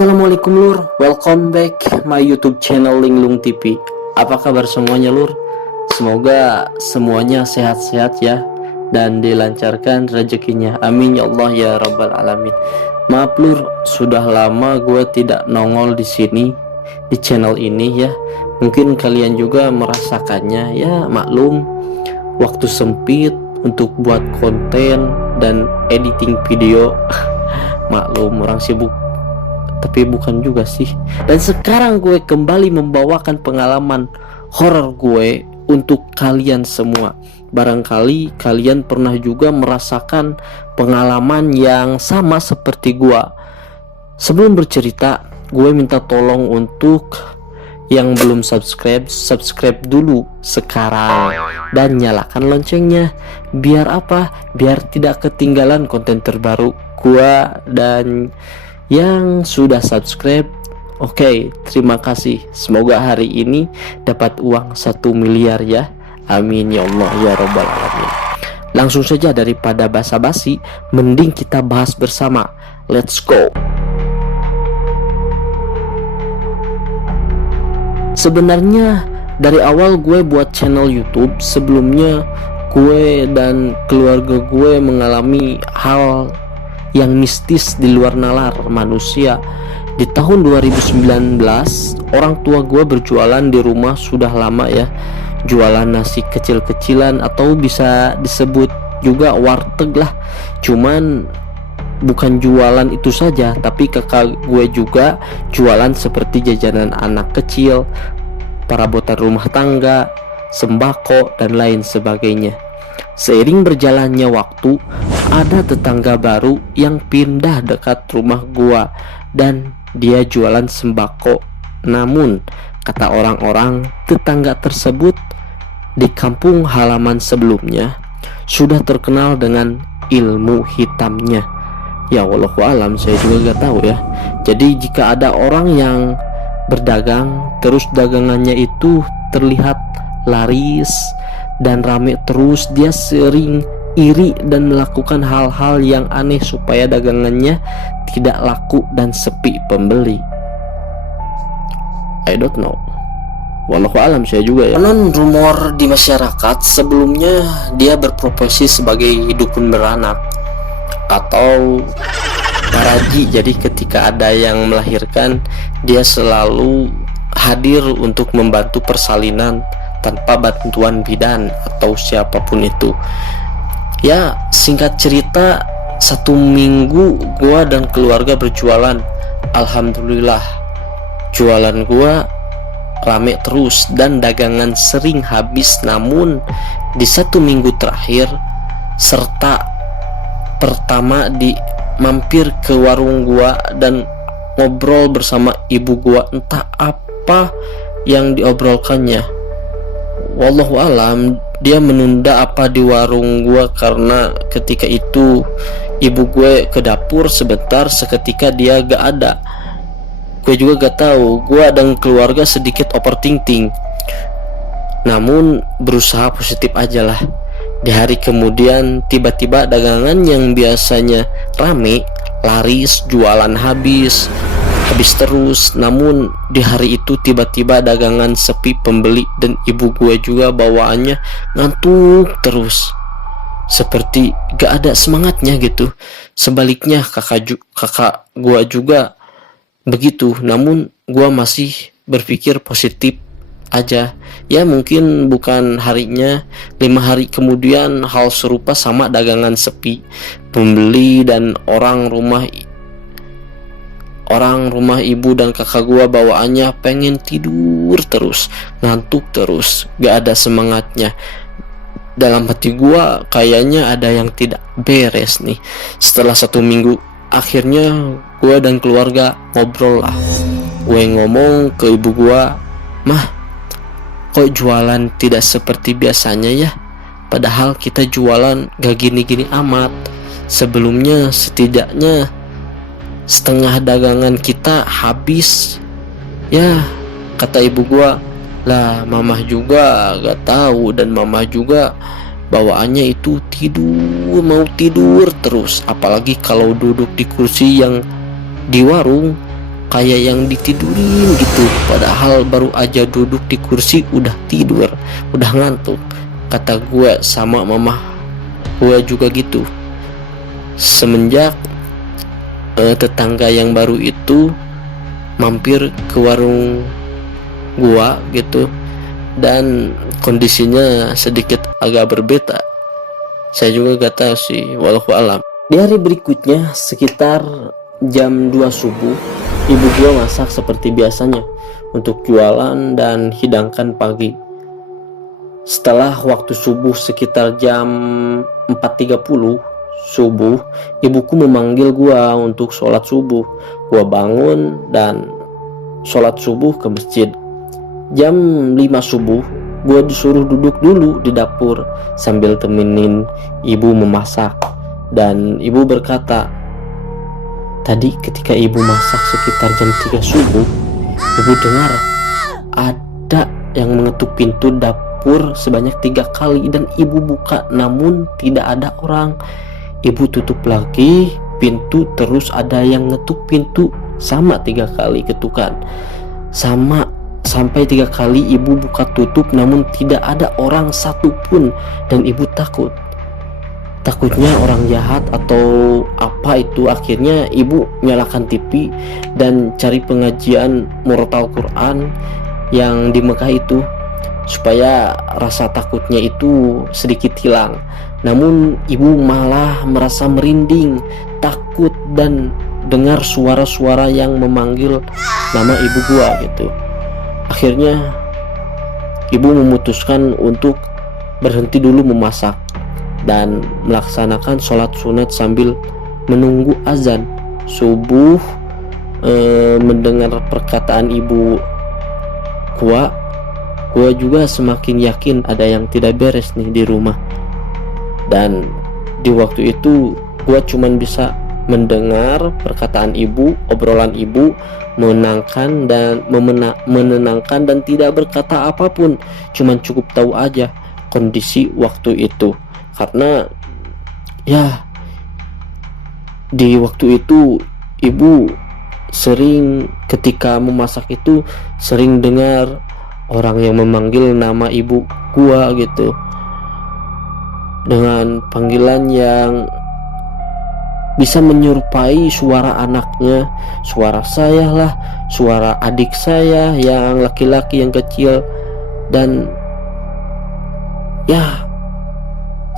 Assalamualaikum lur, welcome back my YouTube channel Linglung TV. Apa kabar semuanya lur? Semoga semuanya sehat-sehat ya dan dilancarkan rezekinya. Amin ya Allah ya rabbal alamin. Maaf lur, sudah lama gue tidak nongol di sini di channel ini ya. Mungkin kalian juga merasakannya ya, maklum waktu sempit untuk buat konten dan editing video. Maklum orang sibuk, tapi bukan juga sih. Dan sekarang gue kembali membawakan pengalaman horor gue untuk kalian semua. Barangkali kalian pernah juga merasakan pengalaman yang sama seperti gue. Sebelum bercerita, gue minta tolong untuk yang belum subscribe dulu sekarang dan nyalakan loncengnya. Biar apa? Biar tidak ketinggalan konten terbaru gua. Dan yang sudah subscribe, oke, terima kasih. Semoga hari ini dapat uang 1 miliar ya. Amin ya Allah ya rabbal alamin. Langsung saja, daripada basa-basi, mending kita bahas bersama. Let's go. Sebenarnya dari awal gue buat channel YouTube, sebelumnya gue dan keluarga gue mengalami hal yang mistis di luar nalar manusia. Di tahun 2019, orang tua gue berjualan di rumah sudah lama ya. Jualan nasi kecil-kecilan atau bisa disebut juga warteg lah. Cuman bukan jualan itu saja, tapi kakak gue juga jualan seperti jajanan anak kecil, perabotan rumah tangga, sembako, dan lain sebagainya. Seiring berjalannya waktu, ada tetangga baru yang pindah dekat rumah gua dan dia jualan sembako. Namun, kata orang-orang, tetangga tersebut di kampung halaman sebelumnya sudah terkenal dengan ilmu hitamnya. Ya wallahu alam, saya juga gak tahu ya. Jadi jika ada orang yang berdagang terus dagangannya itu terlihat laris dan rame terus, dia sering iri dan melakukan hal-hal yang aneh supaya dagangannya tidak laku dan sepi pembeli. I don't know, wallahu alam, saya juga ya. Konon rumor di masyarakat sebelumnya dia berprofesi sebagai dukun beranak atau paraji. Jadi ketika ada yang melahirkan, dia selalu hadir untuk membantu persalinan tanpa bantuan bidan atau siapapun itu. Ya singkat cerita, 1 minggu gua dan keluarga berjualan. Alhamdulillah jualan gua rame terus dan dagangan sering habis. Namun di 1 minggu terakhir, serta pertama di mampir ke warung gua dan ngobrol bersama ibu gua, entah apa yang diobrolkannya. Wallahu alam, dia menunda apa di warung gua karena ketika itu ibu gue ke dapur sebentar, seketika dia gak ada. Gue juga gak tahu, gua dan keluarga sedikit overthinking. Namun berusaha positif aja lah. Di hari kemudian tiba-tiba dagangan yang biasanya rame, laris, jualan habis terus. Namun di hari itu tiba-tiba dagangan sepi pembeli dan ibu gue juga bawaannya ngantuk terus, seperti gak ada semangatnya gitu. Sebaliknya kakak gue juga begitu. Namun gue masih berpikir positif aja. Ya mungkin bukan harinya, 5 hari kemudian hal serupa sama, dagangan sepi pembeli dan orang rumah ibu dan kakak gua bawaannya pengen tidur terus, ngantuk terus, gak ada semangatnya. Dalam hati gua kayaknya ada yang tidak beres nih. Setelah 1 minggu, akhirnya gua dan keluarga ngobrol lah. Gue ngomong ke ibu gua, "Mah, kok jualan tidak seperti biasanya ya? Padahal kita jualan gak gini-gini amat. Sebelumnya setidaknya setengah dagangan kita habis." Ya kata ibu gua, "Lah mamah juga gak tahu, dan mamah juga bawaannya itu mau tidur terus. Apalagi kalau duduk di kursi yang di warung kayak yang ditidurin gitu, padahal baru aja duduk di kursi udah tidur, udah ngantuk. Kata gue sama mama gue juga gitu. Semenjak tetangga yang baru itu mampir ke warung gua gitu, dan kondisinya sedikit agak berbeda. Saya juga gak tahu sih, walau alam. Di hari berikutnya sekitar jam 2 subuh, ibu gua masak seperti biasanya untuk jualan dan hidangkan pagi. Setelah waktu subuh sekitar jam 4.30 subuh, ibuku memanggil gua untuk sholat subuh. Gua bangun dan sholat subuh ke masjid. Jam 5 subuh, gua disuruh duduk dulu di dapur sambil temenin ibu memasak. Dan ibu berkata, tadi ketika ibu masak sekitar jam 3 subuh, ibu dengar ada yang mengetuk pintu dapur sebanyak 3 kali, dan ibu buka namun tidak ada orang. Ibu tutup lagi pintu, terus ada yang ngetuk pintu sama 3 kali ketukan, sama sampai 3 kali ibu buka tutup namun tidak ada orang satupun. Dan ibu takutnya orang jahat atau apa itu. Akhirnya ibu nyalakan TV dan cari pengajian murotal Quran yang di Mekah itu, supaya rasa takutnya itu sedikit hilang. Namun ibu malah merasa merinding, takut, dan dengar suara-suara yang memanggil nama ibu gua gitu. Akhirnya ibu memutuskan untuk berhenti dulu memasak dan melaksanakan sholat sunat sambil menunggu azan subuh. Mendengar perkataan ibu gua juga semakin yakin ada yang tidak beres nih di rumah. Dan di waktu itu gua cuman bisa mendengar perkataan ibu, obrolan ibu, menenangkan dan tidak berkata apapun, cuman cukup tahu aja kondisi waktu itu. Karena ya di waktu itu ibu sering ketika memasak itu sering dengar orang yang memanggil nama ibu gua gitu, dengan panggilan yang bisa menyerupai suara anaknya, suara saya lah, suara adik saya yang laki-laki yang kecil. Dan ya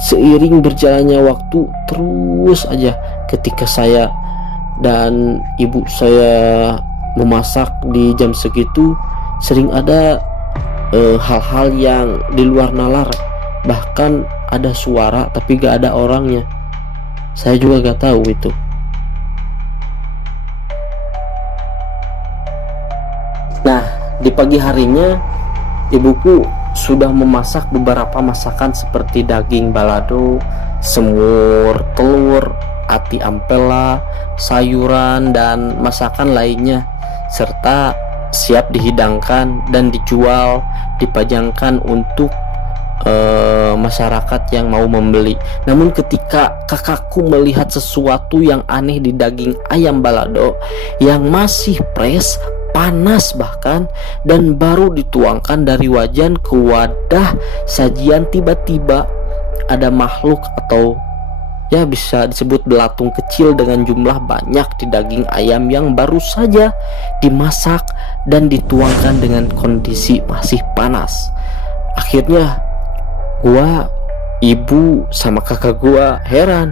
seiring berjalannya waktu, terus aja ketika saya dan ibu saya memasak di jam segitu, sering ada hal-hal yang di luar nalar. Bahkan ada suara tapi gak ada orangnya. Saya juga gak tahu itu. Nah, di pagi harinya ibuku sudah memasak beberapa masakan seperti daging balado, semur, telur, ati ampela, sayuran, dan masakan lainnya, serta siap dihidangkan dan dijual, dipajangkan untuk masyarakat yang mau membeli. Namun ketika kakakku melihat sesuatu yang aneh di daging ayam balado yang masih fresh, panas bahkan, dan baru dituangkan dari wajan ke wadah sajian, tiba-tiba ada makhluk atau ya bisa disebut belatung kecil dengan jumlah banyak di daging ayam yang baru saja dimasak dan dituangkan dengan kondisi masih panas. Akhirnya gua, ibu, sama kakak gua heran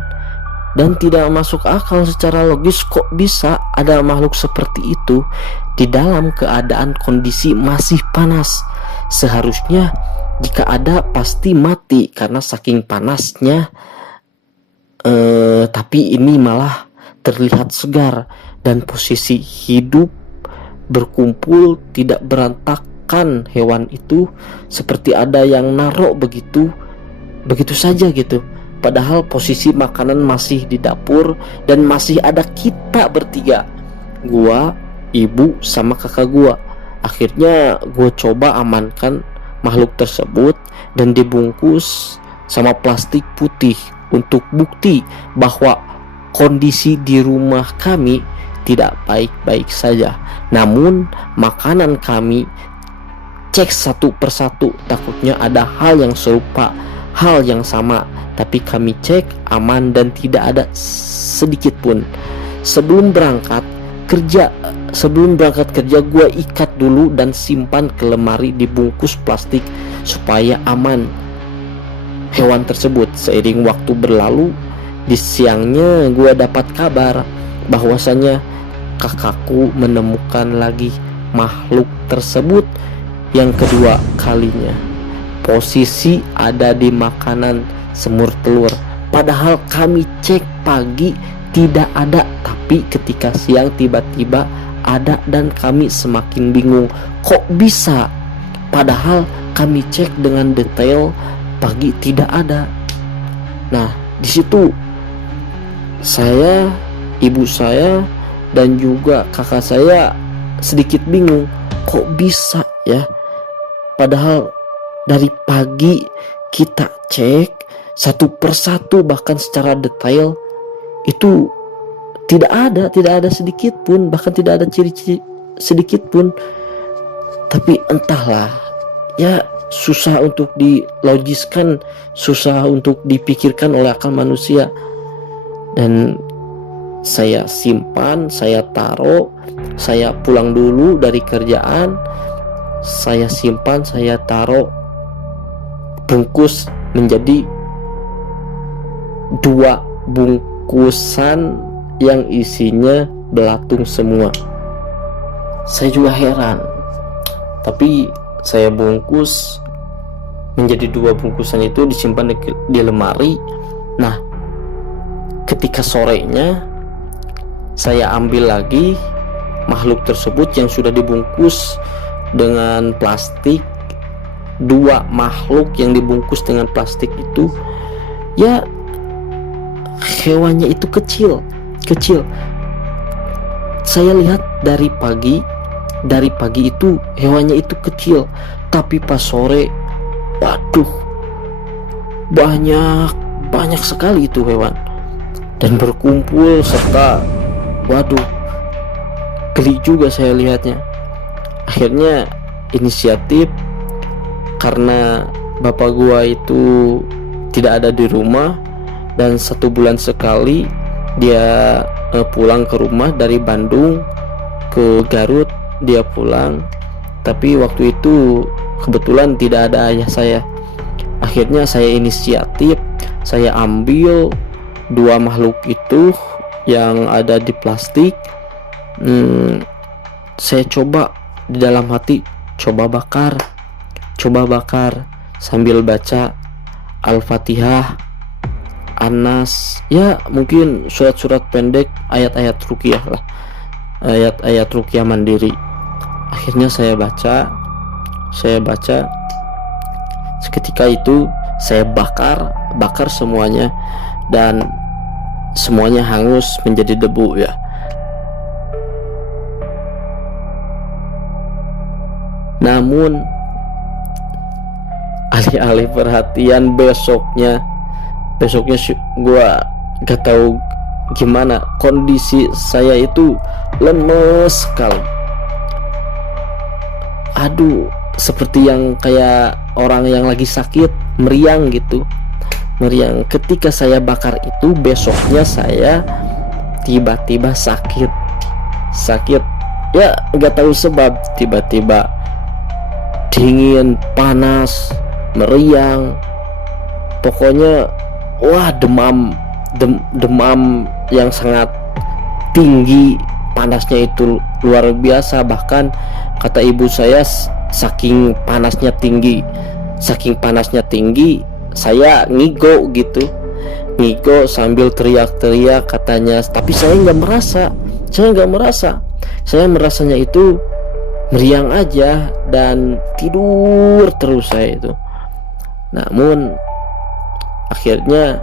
dan tidak masuk akal secara logis, kok bisa ada makhluk seperti itu di dalam keadaan kondisi masih panas. Seharusnya jika ada pasti mati karena saking panasnya, tapi ini malah terlihat segar dan posisi hidup, berkumpul, tidak berantak. Hewan itu seperti ada yang narok begitu saja gitu, padahal posisi makanan masih di dapur dan masih ada kita bertiga, gua, ibu, sama kakak gua. Akhirnya gua coba amankan makhluk tersebut dan dibungkus sama plastik putih untuk bukti bahwa kondisi di rumah kami tidak baik-baik saja. Namun makanan kami cek satu persatu, takutnya ada hal yang serupa, hal yang sama. Tapi kami cek aman dan tidak ada sedikit pun. Sebelum berangkat kerja gue ikat dulu dan simpan ke lemari dibungkus plastik supaya aman hewan tersebut. Seiring waktu berlalu, di siangnya gue dapat kabar bahwasanya kakakku menemukan lagi makhluk tersebut yang kedua kalinya. Posisi ada di makanan semur telur. Padahal kami cek pagi tidak ada, tapi ketika siang tiba-tiba ada dan kami semakin bingung. Kok bisa? Padahal kami cek dengan detail pagi tidak ada. Nah, di situ saya, ibu saya, dan juga kakak saya sedikit bingung. Kok bisa ya? Padahal dari pagi kita cek satu persatu, bahkan secara detail, itu tidak ada sedikit pun, bahkan tidak ada ciri-ciri sedikit pun. Tapi entahlah ya, susah untuk dilogiskan, susah untuk dipikirkan oleh akal manusia. Dan saya simpan, saya taruh, saya pulang dulu dari kerjaan, saya simpan, saya taruh, bungkus menjadi 2 bungkusan yang isinya belatung semua. Saya juga heran, tapi saya bungkus menjadi 2 bungkusan itu, disimpan di lemari. Nah, ketika sorenya saya ambil lagi makhluk tersebut yang sudah dibungkus dengan plastik. 2 makhluk yang dibungkus dengan plastik itu, ya hewannya itu kecil. Saya lihat dari pagi itu hewannya itu kecil, tapi pas sore, waduh, banyak sekali itu hewan dan berkumpul, serta waduh, geli juga saya lihatnya. Akhirnya inisiatif, karena bapak gua itu tidak ada di rumah dan 1 bulan sekali dia pulang ke rumah dari Bandung ke Garut, dia pulang. Tapi waktu itu kebetulan tidak ada ayah saya. Akhirnya saya inisiatif, saya ambil 2 makhluk itu yang ada di plastik. Saya coba di dalam hati, coba bakar sambil baca Al-Fatihah, Anas, ya mungkin surat-surat pendek, ayat-ayat ruqyah lah, ayat-ayat ruqyah mandiri. Akhirnya saya baca. Seketika itu saya bakar semuanya, dan semuanya hangus menjadi debu ya. Namun alih-alih perhatian, besoknya gua gak tahu gimana, kondisi saya itu lemes sekali. Aduh, seperti yang kayak orang yang lagi sakit, meriang gitu, meriang. Ketika saya bakar itu, besoknya saya tiba-tiba sakit ya, gak tahu sebab, tiba-tiba dingin, panas, meriang, pokoknya wah, demam yang sangat tinggi, panasnya itu luar biasa. Bahkan kata ibu saya, saking panasnya tinggi, saya ngigo sambil teriak-teriak katanya. Tapi saya nggak merasa, saya merasanya itu meriang aja dan tidur terus saya itu. Namun akhirnya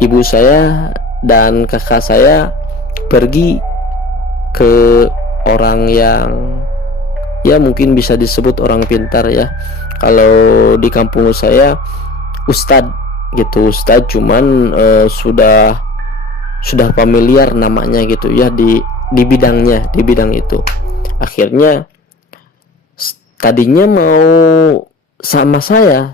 ibu saya dan kakak saya pergi ke orang yang ya mungkin bisa disebut orang pintar ya. Kalau di kampung saya ustadz gitu, cuman sudah sudah familiar namanya gitu ya, di bidangnya, di bidang itu. Akhirnya tadinya mau sama saya,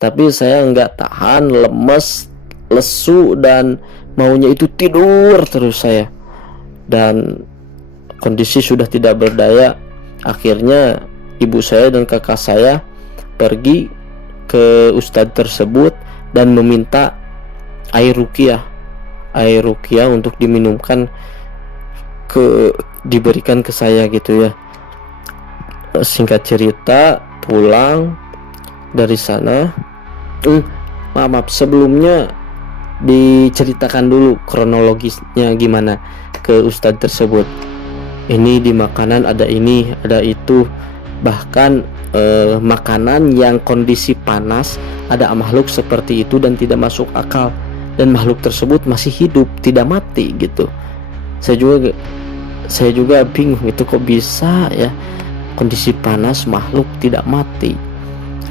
tapi saya nggak tahan, lemes, lesu, dan maunya itu tidur terus saya, dan kondisi sudah tidak berdaya. Akhirnya ibu saya dan kakak saya pergi ke ustadz tersebut dan meminta air ruqyah untuk diminumkan, diberikan ke saya gitu ya. Singkat cerita, pulang dari sana, maaf sebelumnya diceritakan dulu kronologisnya gimana ke ustadz tersebut. Ini di makanan ada ini, ada itu, bahkan makanan yang kondisi panas, ada makhluk seperti itu dan tidak masuk akal, dan makhluk tersebut masih hidup, tidak mati gitu. Saya juga bingung, itu kok bisa ya, kondisi panas makhluk tidak mati.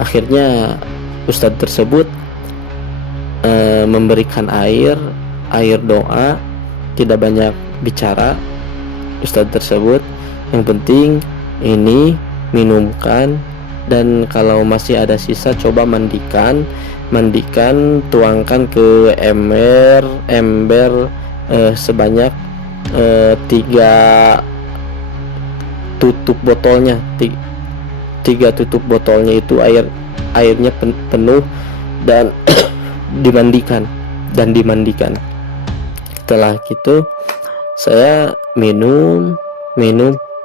Akhirnya ustadz tersebut memberikan air doa, tidak banyak bicara ustadz tersebut. Yang penting ini minumkan, dan kalau masih ada sisa coba mandikan, tuangkan ke ember sebanyak 3 tutup botolnya, 3 tutup botolnya itu airnya penuh dan dimandikan. Setelah gitu saya minum,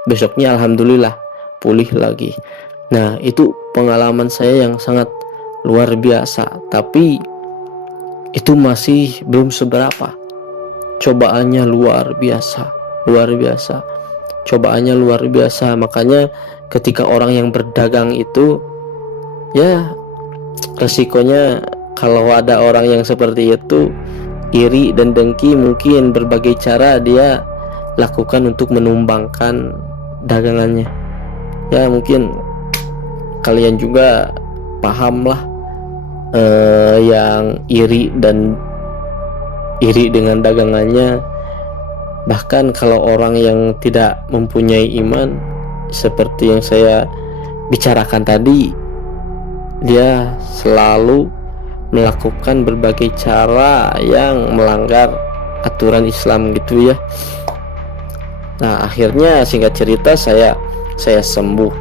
besoknya alhamdulillah pulih lagi. Nah, itu pengalaman saya yang sangat luar biasa, tapi itu masih belum seberapa. Cobaannya luar biasa. Cobaannya luar biasa. Makanya ketika orang yang berdagang itu, ya resikonya kalau ada orang yang seperti itu, iri dan dengki, mungkin berbagai cara dia lakukan untuk menumbangkan dagangannya. Ya mungkin kalian juga paham lah, yang iri dengan dagangannya. Bahkan kalau orang yang tidak mempunyai iman, seperti yang saya bicarakan tadi, dia selalu melakukan berbagai cara yang melanggar aturan Islam gitu ya. Nah, akhirnya singkat cerita saya sembuh,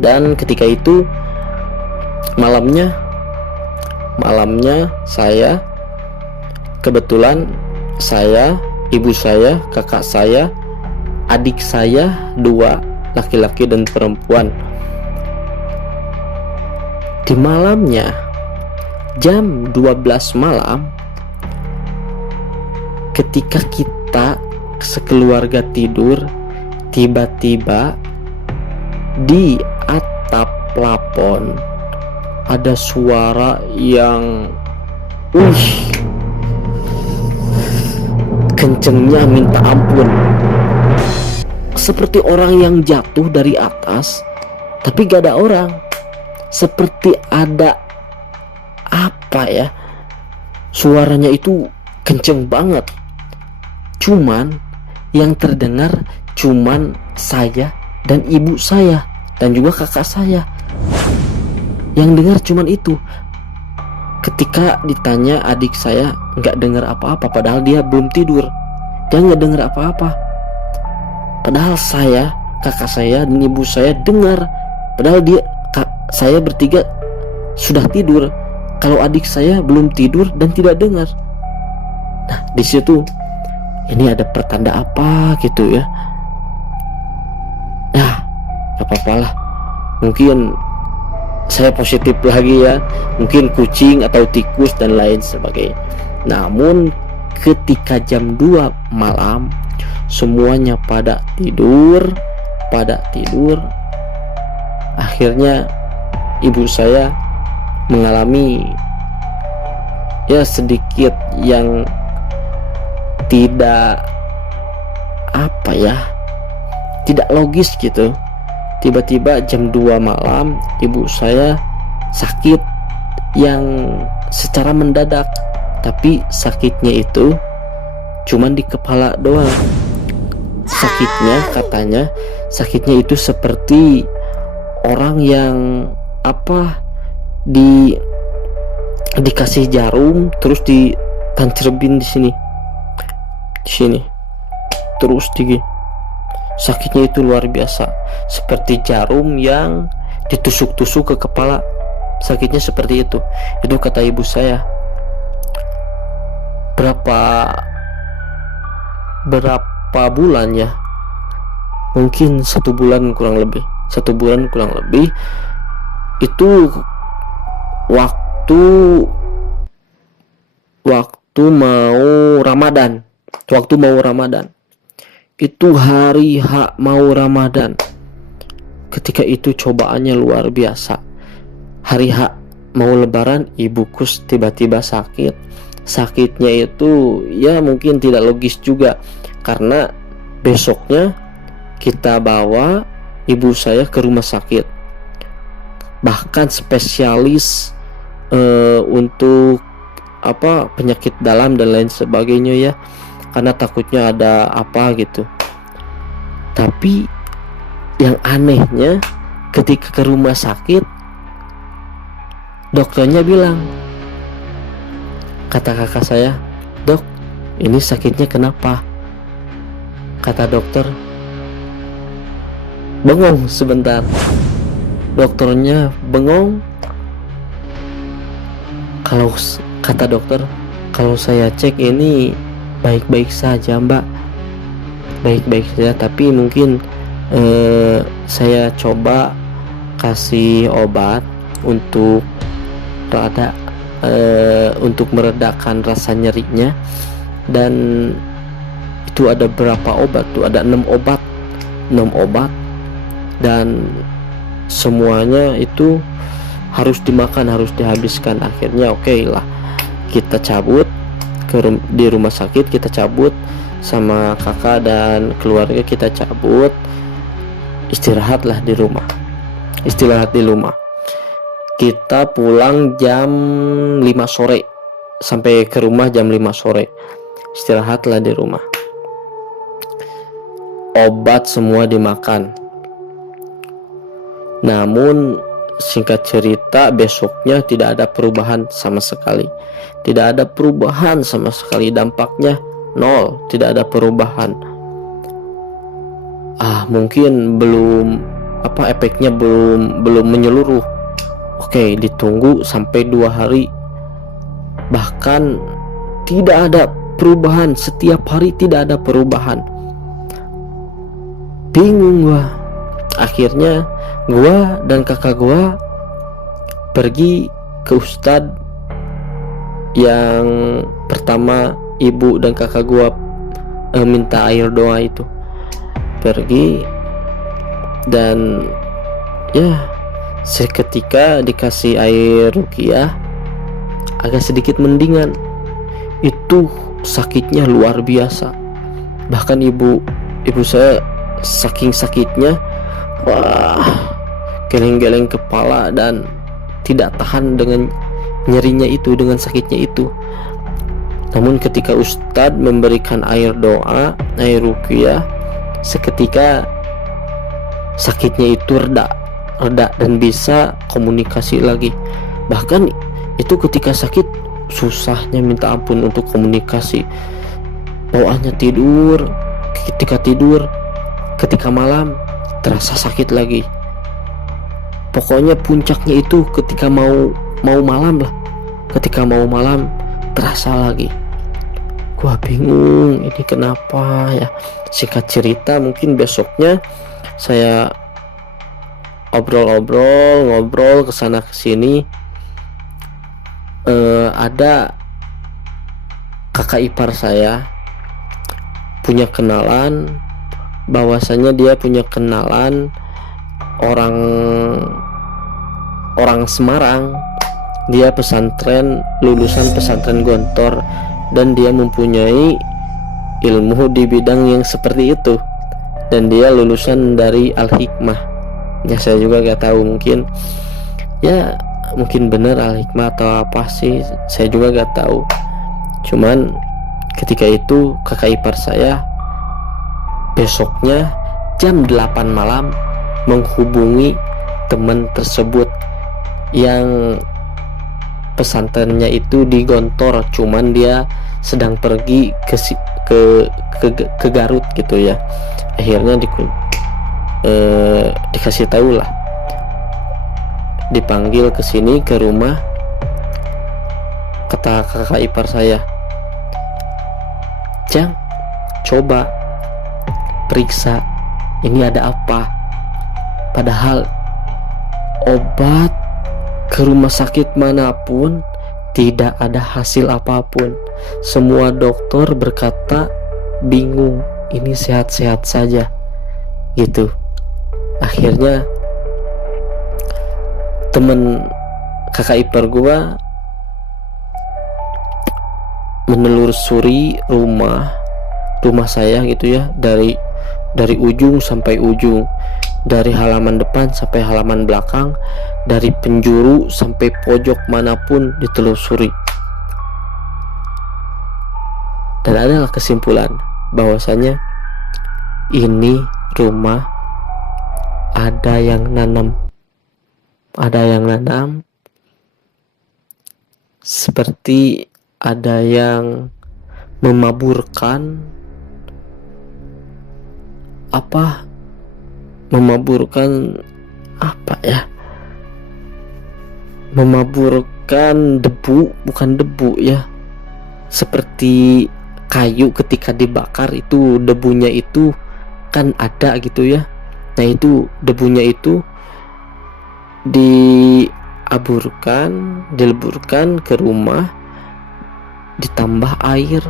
dan ketika itu malamnya saya kebetulan, ibu saya, kakak saya, adik saya 2, laki-laki dan perempuan. Di malamnya jam 12 malam, ketika kita sekeluarga tidur, tiba-tiba di atap plafon ada suara yang kencengnya minta ampun, seperti orang yang jatuh dari atas tapi gak ada orang, seperti ada apa ya, suaranya itu kenceng banget. Cuman yang terdengar cuman saya dan ibu saya dan juga kakak saya. Yang dengar cuman itu. Ketika ditanya adik saya nggak dengar apa-apa, padahal dia belum tidur. Dia nggak dengar apa-apa. Padahal saya, kakak saya dan ibu saya dengar. Padahal saya bertiga sudah tidur. Kalau adik saya belum tidur dan tidak dengar. Nah, di situ ini ada pertanda apa gitu ya. Nah, gak apa-apa lah, mungkin saya positif lagi ya, mungkin kucing atau tikus dan lain sebagainya. Namun ketika jam 2 malam semuanya pada tidur, akhirnya ibu saya mengalami ya sedikit yang tidak tidak logis gitu. Tiba-tiba jam 2 malam ibu saya sakit yang secara mendadak, tapi sakitnya itu cuman di kepala doang. Katanya sakitnya itu seperti orang yang dikasih jarum terus ditancerbin di sini terus sakitnya itu luar biasa, seperti jarum yang ditusuk-tusuk ke kepala. Sakitnya seperti itu kata ibu saya. Berapa bulan ya, mungkin 1 bulan kurang lebih itu waktu mau Ramadan itu hari H mau Ramadan. Ketika itu cobaannya luar biasa. Hari H mau Lebaran, ibuku tiba-tiba sakitnya itu ya mungkin tidak logis juga, karena besoknya kita bawa ibu saya ke rumah sakit, bahkan spesialis untuk penyakit dalam dan lain sebagainya ya, karena takutnya ada apa gitu. Tapi yang anehnya ketika ke rumah sakit, dokternya bilang, kata kakak saya, "Dok, ini sakitnya kenapa?" Kata dokter, bengong sebentar. Dokternya bengong. Kata dokter, kalau saya cek ini baik-baik saja Mbak, baik-baik saja, tapi mungkin saya coba kasih obat untuk meredakan rasa nyerinya. Dan itu ada berapa obat tuh, ada 6 obat dan semuanya itu harus dimakan, harus dihabiskan. Akhirnya oke lah, kita cabut di rumah sakit, kita cabut sama kakak dan keluarga, kita cabut, istirahat di rumah. Kita pulang jam 5 sore, sampai ke rumah jam 5 sore, istirahatlah di rumah. Obat semua dimakan. Namun singkat cerita, besoknya tidak ada perubahan sama sekali. Dampaknya nol, tidak ada perubahan. Mungkin efeknya belum menyeluruh. Oke, ditunggu sampai 2 hari, bahkan tidak ada perubahan. Setiap hari tidak ada perubahan. Bingung gua. Akhirnya gua dan kakak gua pergi ke ustadz yang pertama ibu dan kakak gua minta air doa itu. Pergi dan ya seketika dikasih air ruqyah, agak sedikit mendingan. Itu sakitnya luar biasa. Bahkan ibu saya saking sakitnya, geleng-geleng kepala dan tidak tahan dengan nyerinya itu, dengan sakitnya itu. Namun ketika ustadz memberikan air doa, air ruqyah, seketika sakitnya itu reda dan bisa komunikasi lagi. Bahkan itu ketika sakit susahnya minta ampun untuk komunikasi. Bawaannya tidur, ketika malam terasa sakit lagi. Pokoknya puncaknya itu ketika mau malam lah. Ketika mau malam terasa lagi. Gua bingung, ini kenapa ya. Singkat cerita, mungkin besoknya saya ngobrol kesana kesini. Ada kakak ipar saya punya kenalan, bahwasanya dia punya kenalan orang Semarang. Dia lulusan pesantren Gontor, dan dia mempunyai ilmu di bidang yang seperti itu, dan dia lulusan dari Al Hikmah. Ya saya juga gak tahu, mungkin ya mungkin bener al-hikmah atau apa sih, saya juga gak tahu. Cuman ketika itu kakak ipar saya besoknya jam 8 malam menghubungi teman tersebut yang pesantrennya itu di Gontor, cuman dia sedang pergi ke Garut gitu ya. Akhirnya dikasih tahu lah, dipanggil ke sini ke rumah. Kata kakak ipar saya, Jang, coba periksa ini ada apa. Padahal obat ke rumah sakit manapun tidak ada hasil apapun. Semua dokter berkata bingung, ini sehat-sehat saja gitu. Akhirnya temen kakak ipar gua menelusuri rumah saya gitu ya, dari ujung sampai ujung, dari halaman depan sampai halaman belakang, dari penjuru sampai pojok manapun ditelusuri. Dan adalah kesimpulan bahwasanya ini rumah ada yang nanam seperti ada yang memaburkan debu, bukan debu ya, seperti kayu ketika dibakar itu debunya itu kan ada gitu ya. Nah itu debunya itu dileburkan ke rumah, ditambah air.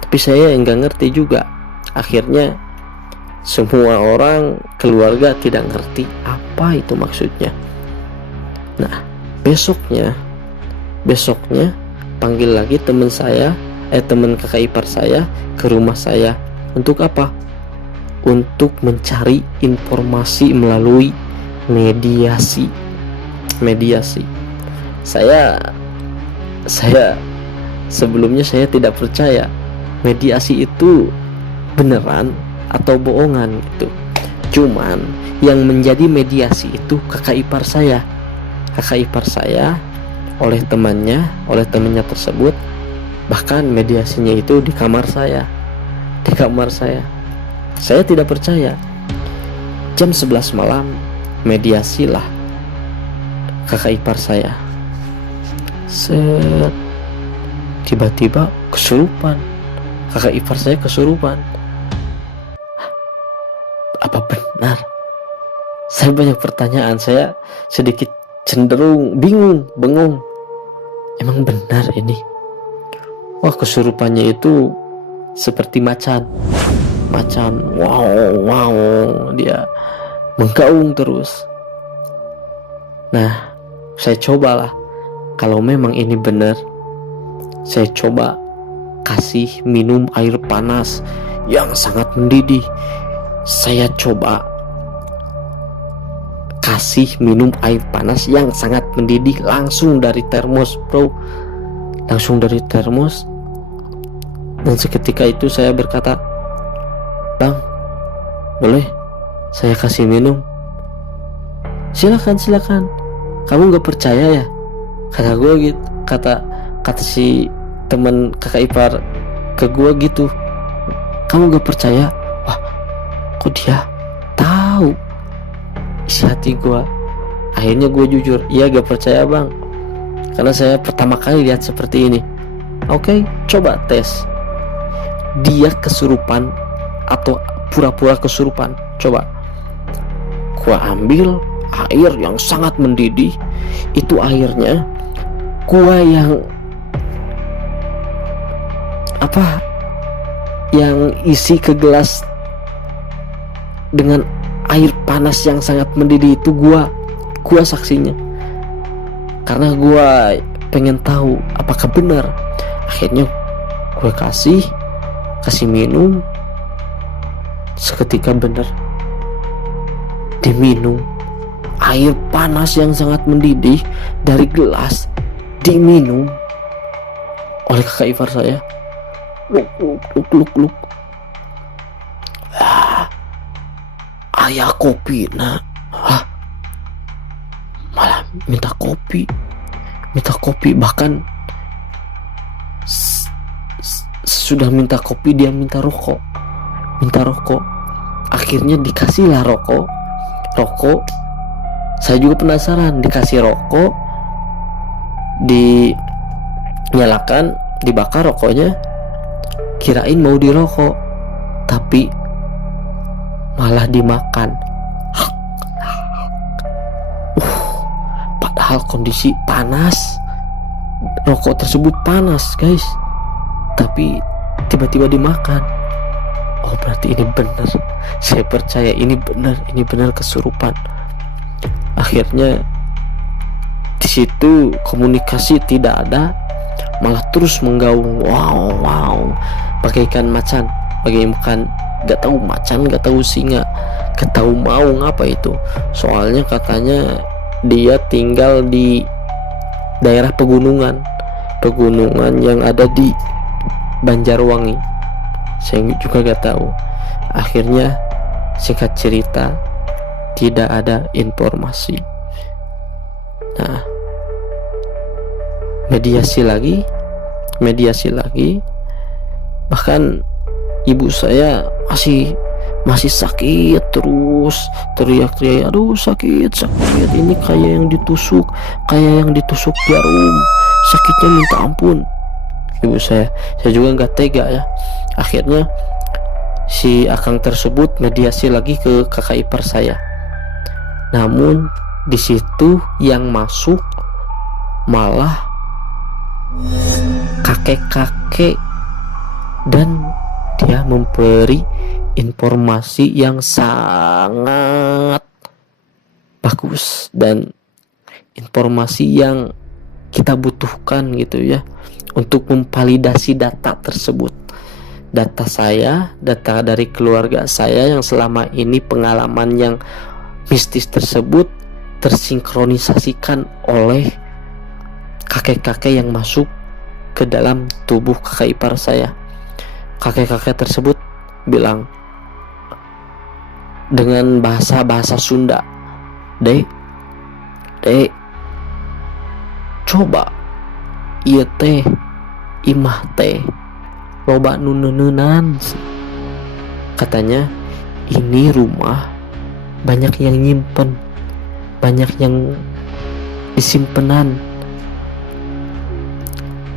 Tapi saya nggak ngerti juga. Akhirnya semua orang keluarga tidak ngerti apa itu maksudnya. Nah besoknya panggil lagi teman kakak ipar saya ke rumah saya. Untuk apa? Untuk mencari informasi melalui mediasi. Saya sebelumnya saya tidak percaya mediasi itu beneran atau bohongan gitu. Cuman yang menjadi mediasi itu kakak ipar saya oleh temannya tersebut. Bahkan mediasinya itu di kamar saya. Saya tidak percaya. Jam 11 malam mediasilah kakak ipar saya. Tiba-tiba kesurupan. Kakak ipar saya kesurupan. Apa benar? Saya banyak pertanyaan. Saya sedikit cenderung bengong. Emang benar ini? Wah, kesurupannya itu seperti macan. Wow, dia menggaung terus. Nah, saya cobalah. Kalau memang ini benar, saya coba kasih minum air panas yang sangat mendidih. Saya coba kasih minum air panas yang sangat mendidih langsung dari termos, bro. Langsung dari termos. Dan seketika itu saya berkata, Bang, boleh saya kasih minum? Silakan. Kamu gak percaya ya? Kata gue gitu. Kata si teman kakak ipar ke gue gitu. Kamu gak percaya? Wah, kok dia tahu isi hati gue? Akhirnya gue jujur, iya gak percaya bang, karena saya pertama kali lihat seperti ini. Oke, coba tes. Dia kesurupan atau pura-pura kesurupan. Coba gua ambil air yang sangat mendidih. Itu airnya gua yang isi ke gelas dengan air panas yang sangat mendidih. Itu gua saksinya, karena gua pengen tahu apakah benar. Akhirnya gua kasih minum. Seketika benar, diminum air panas yang sangat mendidih dari gelas diminum oleh kakak ipar saya. Luk luk luk luk luk. Ayah kopi nak. Malah minta kopi, bahkan sudah minta kopi dia minta rokok. Akhirnya dikasihlah rokok. Saya juga penasaran, dikasih rokok, dinyalakan, dibakar rokoknya, kirain mau dirokok, tapi malah dimakan. Padahal kondisi panas, rokok tersebut panas guys, tapi tiba-tiba dimakan. Oh berarti ini benar, saya percaya ini benar kesurupan. Akhirnya di situ komunikasi tidak ada, malah terus menggaung, wow, bagaikan macan, bagaikan gak tahu macan, gak tahu singa, gak tahu maung apa itu. Soalnya katanya dia tinggal di daerah pegunungan yang ada di Banjarwangi. Saya juga gak tahu. Akhirnya singkat cerita tidak ada informasi. Nah, mediasi lagi, bahkan ibu saya masih sakit, terus teriak-teriak, aduh sakit, ini kayak yang ditusuk jarum, sakitnya minta ampun. Ibu saya juga nggak tega ya. Akhirnya si akang tersebut mediasi lagi ke kakak ipar saya. Namun di situ yang masuk malah kakek-kakek, dan dia memberi informasi yang sangat bagus dan informasi yang kita butuhkan gitu ya, untuk memvalidasi data tersebut. Data saya, data dari keluarga saya yang selama ini pengalaman yang mistis tersebut tersinkronisasikan oleh kakek-kakek yang masuk ke dalam tubuh kakak ipar saya. Kakek-kakek tersebut bilang dengan bahasa Sunda, Dek, coba ieu teh imah teh loba nununan. Katanya ini rumah banyak yang nyimpen, banyak yang disimpenan.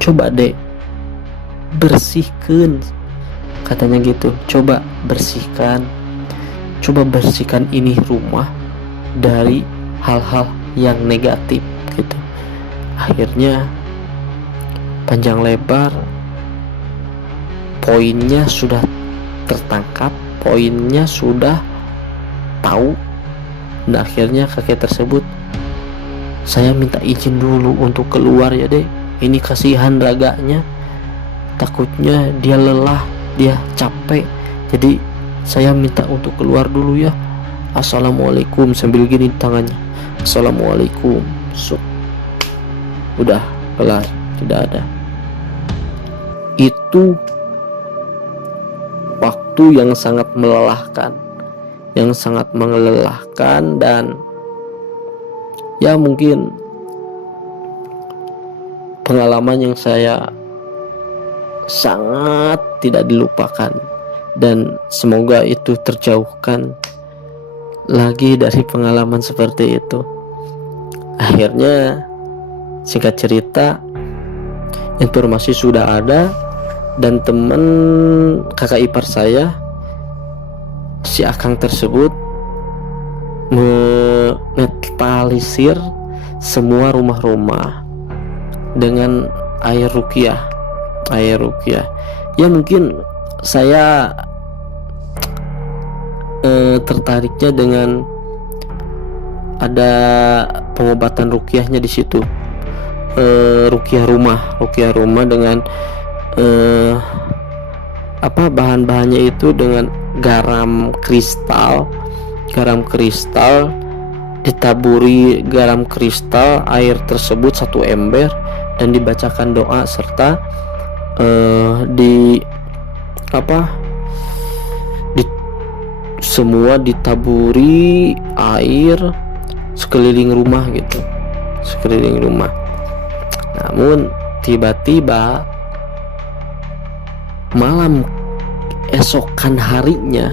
Coba Dek bersihkan, katanya gitu. Coba bersihkan ini rumah dari hal-hal yang negatif gitu. Akhirnya panjang lebar poinnya sudah tertangkap, poinnya sudah tahu. Dan akhirnya kakek tersebut, saya minta izin dulu untuk keluar ya Dek, ini kasihan raganya, takutnya dia lelah, dia capek, jadi saya minta untuk keluar dulu ya. Assalamualaikum, sambil gini tangannya, assalamualaikum. Udah kelar, tidak ada. Itu waktu yang sangat melelahkan, dan ya mungkin pengalaman yang saya sangat tidak dilupakan, dan semoga itu terjauhkan lagi dari pengalaman seperti itu. Akhirnya singkat cerita, informasi sudah ada, dan teman kakak ipar saya, si akang tersebut, menetralisir semua rumah-rumah dengan air ruqyah. Ya mungkin saya tertariknya dengan ada pengobatan ruqyahnya di situ. Ruqyah rumah dengan bahan-bahannya itu dengan garam kristal, ditaburi garam kristal. Air tersebut 1 ember dan dibacakan doa serta di semua ditaburi air sekeliling rumah gitu, sekeliling rumah. Namun tiba-tiba malam esokan harinya,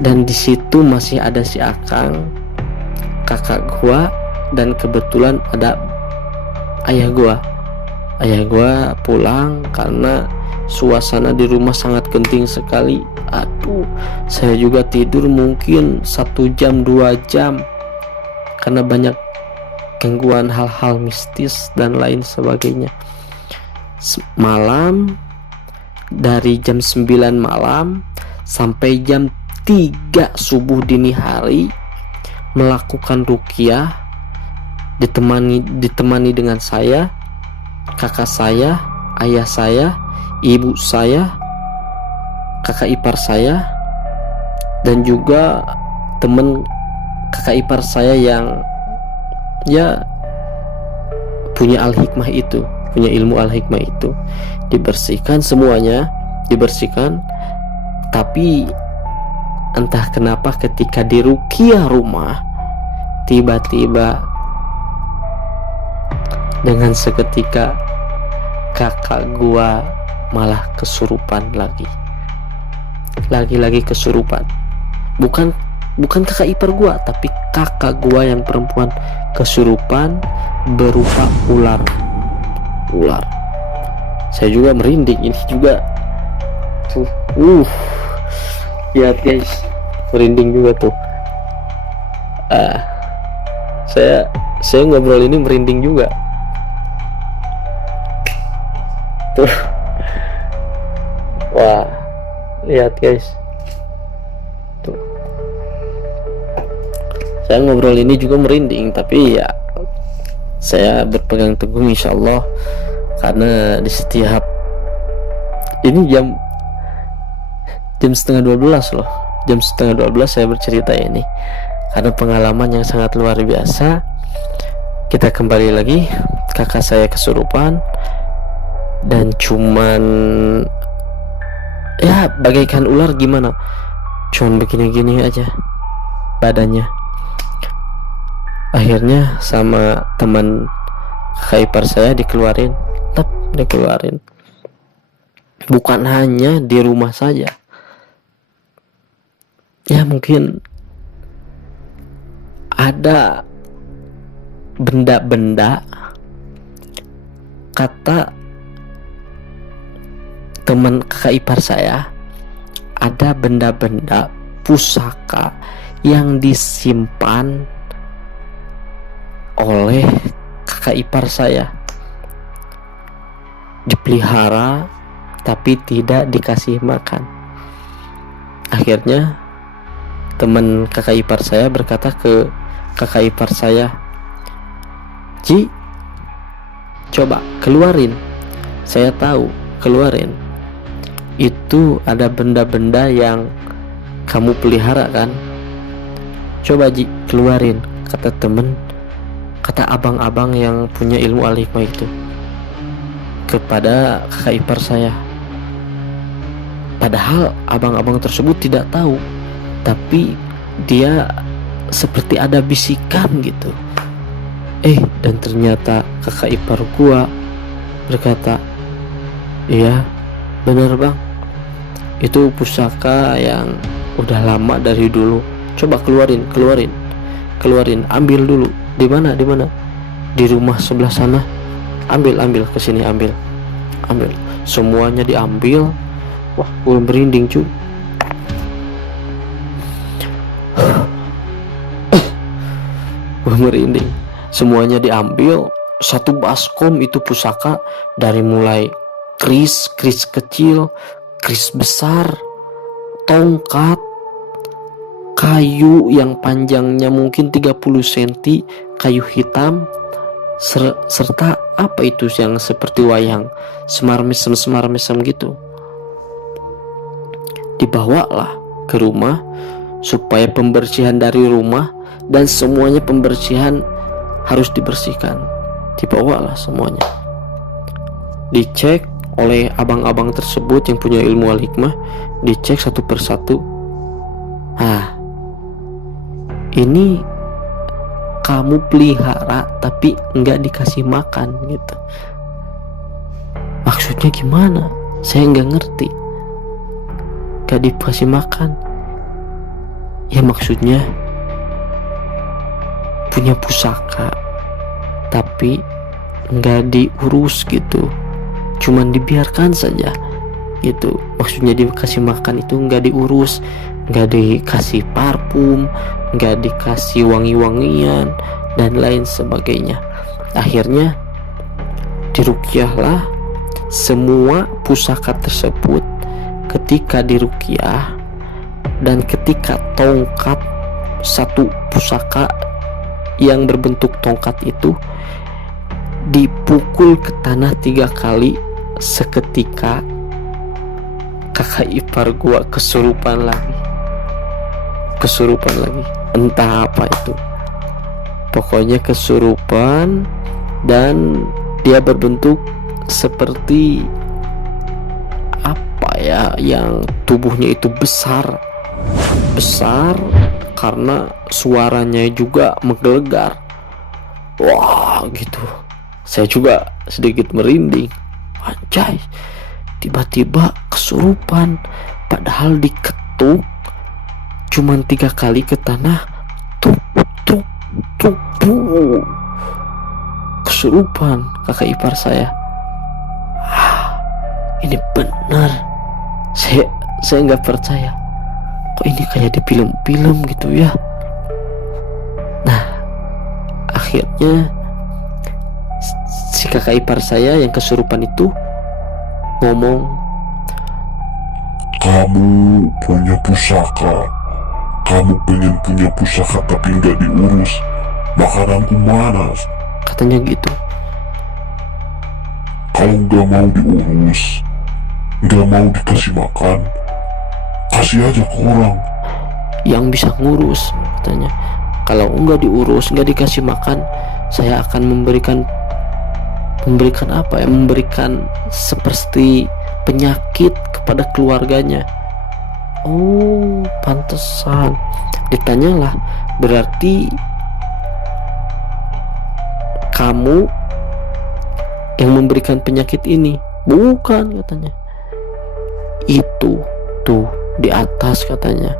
dan di situ masih ada si Akang, kakak gua, dan kebetulan ada ayah gua pulang karena suasana di rumah sangat genting sekali. Aduh, saya juga tidur mungkin 1 jam 2 jam karena banyak gangguan hal-hal mistis dan lain sebagainya. Malam dari jam 9 malam sampai jam 3 subuh dini hari melakukan ruqyah, ditemani dengan saya, kakak saya, ayah saya, ibu saya, kakak ipar saya, dan juga temen kakak ipar saya yang ya punya al-hikmah itu, punya ilmu al-hikmah itu. Dibersihkan semuanya, dibersihkan. Tapi entah kenapa ketika di ruqyah rumah, tiba-tiba dengan seketika kakak gua malah kesurupan lagi kesurupan. Bukan kakak ipar gua, tapi kakak gua yang perempuan kesurupan berupa ular. Saya juga merinding ini juga. Lihat guys, merinding juga tuh. Saya ngobrol ini merinding juga tuh. Wah, lihat guys tuh, saya ngobrol ini juga merinding, tapi ya saya berpegang teguh insyaallah, karena di setiap ini jam setengah 12 loh, jam setengah 12 saya bercerita ini karena pengalaman yang sangat luar biasa. Kita kembali lagi, kakak saya kesurupan dan cuman ya bagaikan ular, gimana, cuman begini-gini aja badannya. Akhirnya sama teman kakak ipar saya dikeluarin. Bukan hanya di rumah saja, ya mungkin ada benda-benda, kata teman kakak ipar saya, ada benda-benda pusaka yang disimpan oleh kakak ipar saya, dipelihara tapi tidak dikasih makan. Akhirnya teman kakak ipar saya berkata ke kakak ipar saya, "Ji, coba keluarin, saya tahu, keluarin. Itu ada benda-benda yang kamu pelihara kan? Coba Ji, keluarin," kata abang-abang yang punya ilmu al-hikmah itu kepada kakak ipar saya. Padahal abang-abang tersebut tidak tahu, tapi dia seperti ada bisikan gitu. Dan ternyata kakak ipar gua berkata, "Iya bener bang, itu pusaka yang udah lama dari dulu. Coba keluarin, ambil dulu. Di mana? Di rumah sebelah sana. Ambil kesini, ambil." Semuanya diambil. Wah, gue merinding cuy. Semuanya diambil. 1 baskom itu pusaka, dari mulai kris kecil, kris besar, tongkat, kayu yang panjangnya mungkin 30 cm, kayu hitam, serta apa itu yang seperti wayang, semar mesem gitu. Dibawalah ke rumah, supaya pembersihan dari rumah dan semuanya pembersihan harus dibersihkan. Dibawalah semuanya, dicek oleh abang-abang tersebut yang punya ilmu al-hikmah, dicek satu persatu. Ini kamu pelihara tapi nggak dikasih makan gitu. Maksudnya gimana? Saya nggak ngerti. Gak dikasih makan, ya maksudnya punya pusaka tapi nggak diurus gitu, cuman dibiarkan saja gitu. Maksudnya dikasih makan itu nggak diurus, nggak dikasih parfum, nggak dikasih wangi-wangian dan lain sebagainya. Akhirnya diruqyahlah semua pusaka tersebut. Ketika diruqyah dan ketika tongkat, satu pusaka yang berbentuk tongkat itu dipukul ke tanah 3 kali, seketika kakak ipar gua kesurupan lagi. Entah apa itu, pokoknya kesurupan, dan dia berbentuk seperti apa ya, yang tubuhnya itu besar karena suaranya juga menggelegar. Wah gitu, saya juga sedikit merinding. Anjay, tiba-tiba kesurupan, padahal diketuk cuman 3 kali ke tanah, tuk. Kesurupan kakak ipar saya. Ini benar, saya nggak percaya. Kok ini kayak di film-film gitu ya. Nah, akhirnya si kakak ipar saya yang kesurupan itu ngomong, kamu punya pusaka, kamu pengen punya pusaka tapi nggak diurus, makananku mana? Katanya gitu. Kalau nggak mau diurus, nggak mau dikasih makan, kasih aja ke orang yang bisa ngurus, katanya. Kalau nggak diurus, nggak dikasih makan, saya akan memberikan apa ya, memberikan seperti penyakit kepada keluarganya. Oh, pantesan. Ditanyalah, berarti kamu yang memberikan penyakit ini? Bukan, katanya. Itu tuh di atas, katanya,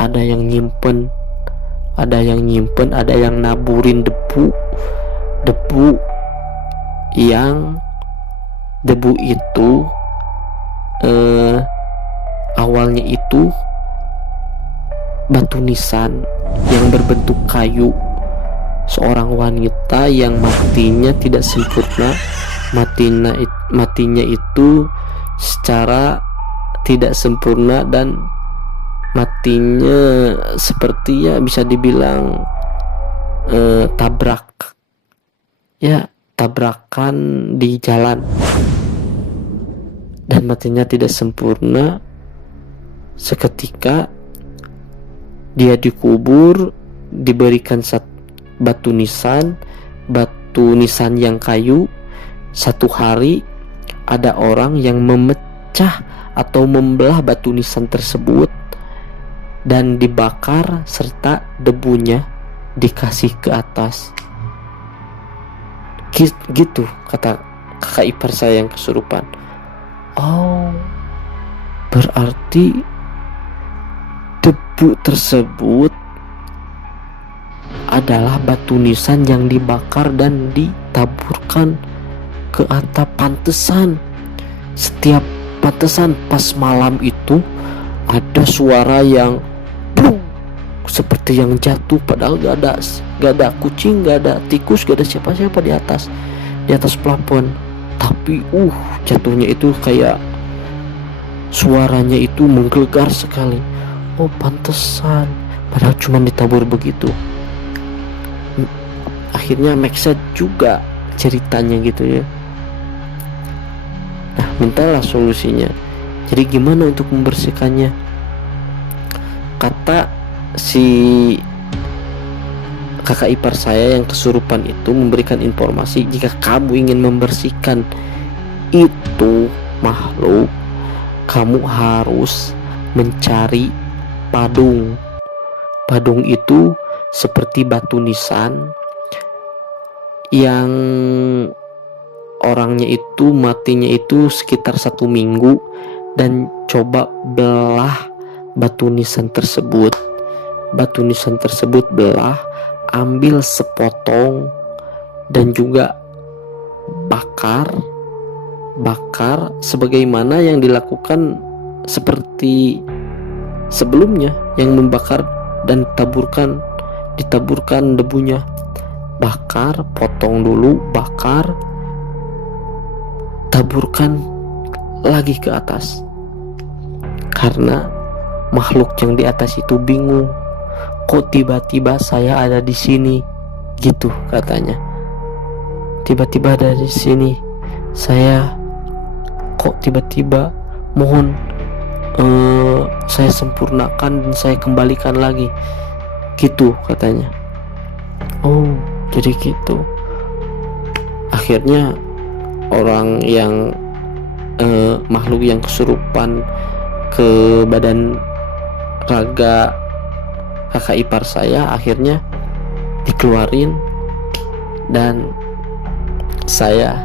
ada yang nyimpen, ada yang naburin debu yang debu itu awalnya itu batu nisan yang berbentuk kayu. Seorang wanita yang matinya tidak sempurna, matinya itu secara tidak sempurna, dan matinya seperti ya bisa dibilang tabrakan di jalan, dan matinya tidak sempurna. Seketika dia dikubur, diberikan batu nisan yang kayu. Satu hari ada orang yang memecah atau membelah batu nisan tersebut dan dibakar serta debunya dikasih ke atas. Gitu kata kakak ipar saya yang kesurupan. Oh, berarti debu tersebut adalah batu nisan yang dibakar dan ditaburkan ke atap pantesan. Setiap pantesan pas malam itu ada suara yang plung, seperti yang jatuh, padahal gak ada kucing, gak ada tikus, gak ada siapa-siapa di atas plafon. Tapi jatuhnya itu kayak suaranya itu menggelegar sekali. Oh, pantesan, padahal cuma ditabur begitu. Akhirnya make sense juga ceritanya gitu ya. Nah, mintalah solusinya. Jadi gimana untuk membersihkannya? Kata si kakak ipar saya yang kesurupan itu memberikan informasi, jika kamu ingin membersihkan itu makhluk, kamu harus mencari padung. Padung itu seperti batu nisan yang orangnya itu matinya itu sekitar 1 minggu, dan coba belah batu nisan tersebut. Batu nisan tersebut belah, ambil sepotong, dan juga bakar sebagaimana yang dilakukan seperti sebelumnya, yang membakar dan ditaburkan debunya. Bakar, potong dulu, bakar, taburkan lagi ke atas. Karena makhluk yang di atas itu bingung, kok tiba-tiba saya ada di sini, gitu katanya. Tiba-tiba ada di sini, saya kok tiba-tiba, mohon saya sempurnakan dan saya kembalikan lagi, gitu katanya. Oh, jadi gitu. Akhirnya orang yang makhluk yang kesurupan ke badan raga kakak ipar saya akhirnya dikeluarin, dan saya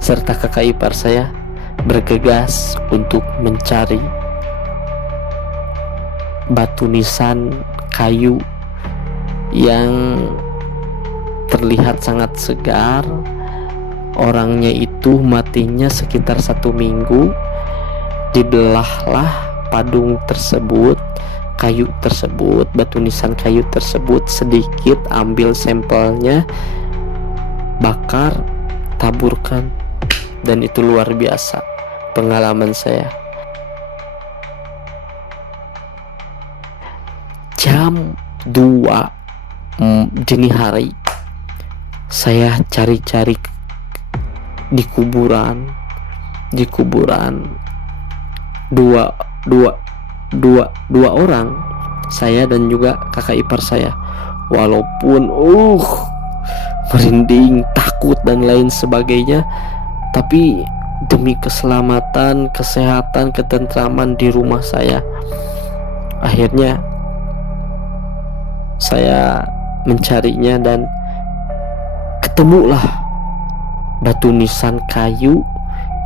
serta kakak ipar saya bergegas untuk mencari batu nisan kayu yang terlihat sangat segar. Orangnya itu matinya sekitar 1 minggu. Dibelahlah padung tersebut, kayu tersebut, batu nisan kayu tersebut sedikit, ambil sampelnya, bakar, taburkan, dan itu luar biasa pengalaman saya. Jam 2 dini hari saya cari-cari di kuburan dua orang, saya dan juga kakak ipar saya. Walaupun merinding, takut dan lain sebagainya, tapi demi keselamatan, kesehatan, ketentraman di rumah saya, akhirnya saya mencarinya dan ketemulah batu nisan kayu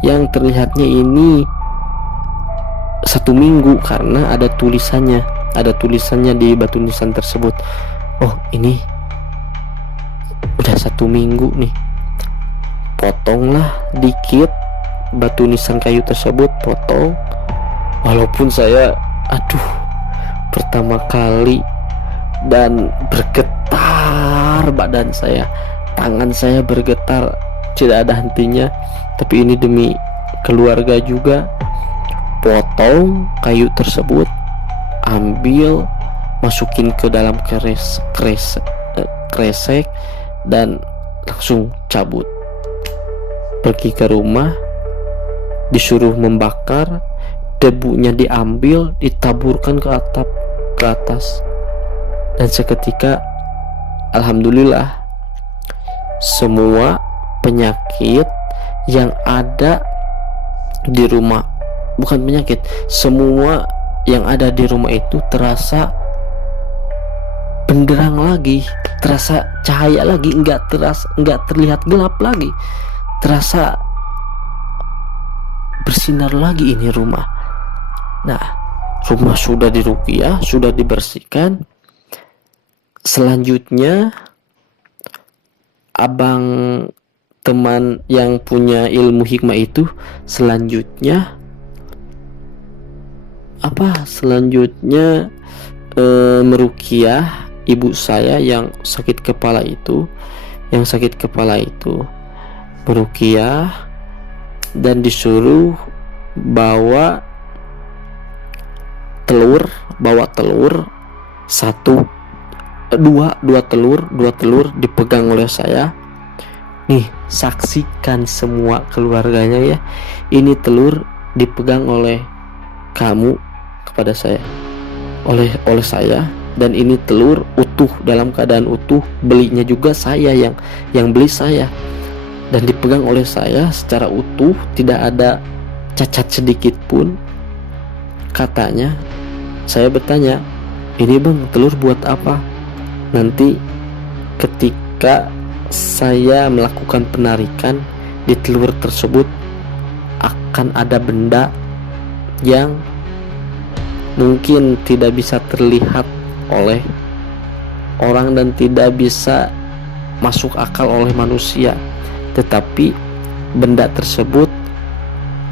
yang terlihatnya ini 1 minggu, karena ada tulisannya di batu nisan tersebut. Oh, ini udah 1 minggu nih. Potonglah dikit batu nisan kayu tersebut, potong. Walaupun saya pertama kali, dan bergetar badan saya, tangan saya bergetar tidak ada hentinya, tapi ini demi keluarga juga. Potong kayu tersebut, ambil, masukin ke dalam kresek, dan langsung cabut pergi ke rumah. Disuruh membakar, debunya diambil, ditaburkan ke atas, dan seketika alhamdulillah semua penyakit yang ada di rumah, bukan penyakit, semua yang ada di rumah itu terasa benderang lagi, terasa cahaya lagi, nggak terlihat gelap lagi, terasa bersinar lagi ini rumah. Nah, rumah sudah diruqyah, sudah dibersihkan. Selanjutnya abang teman yang punya ilmu hikmah itu selanjutnya meruqyah ibu saya yang sakit kepala itu, meruqyah dan disuruh bawa telur dua telur dipegang oleh saya. Nih, saksikan semua keluarganya ya, ini telur dipegang oleh kamu kepada saya. oleh saya, dan ini telur utuh, dalam keadaan utuh, belinya juga saya, yang beli saya, dan dipegang oleh saya secara utuh, tidak ada cacat sedikit pun. Katanya, saya bertanya, ini bang, telur buat apa? Nanti ketika saya melakukan penarikan, di telur tersebut akan ada benda yang mungkin tidak bisa terlihat oleh orang dan tidak bisa masuk akal oleh manusia, tetapi benda tersebut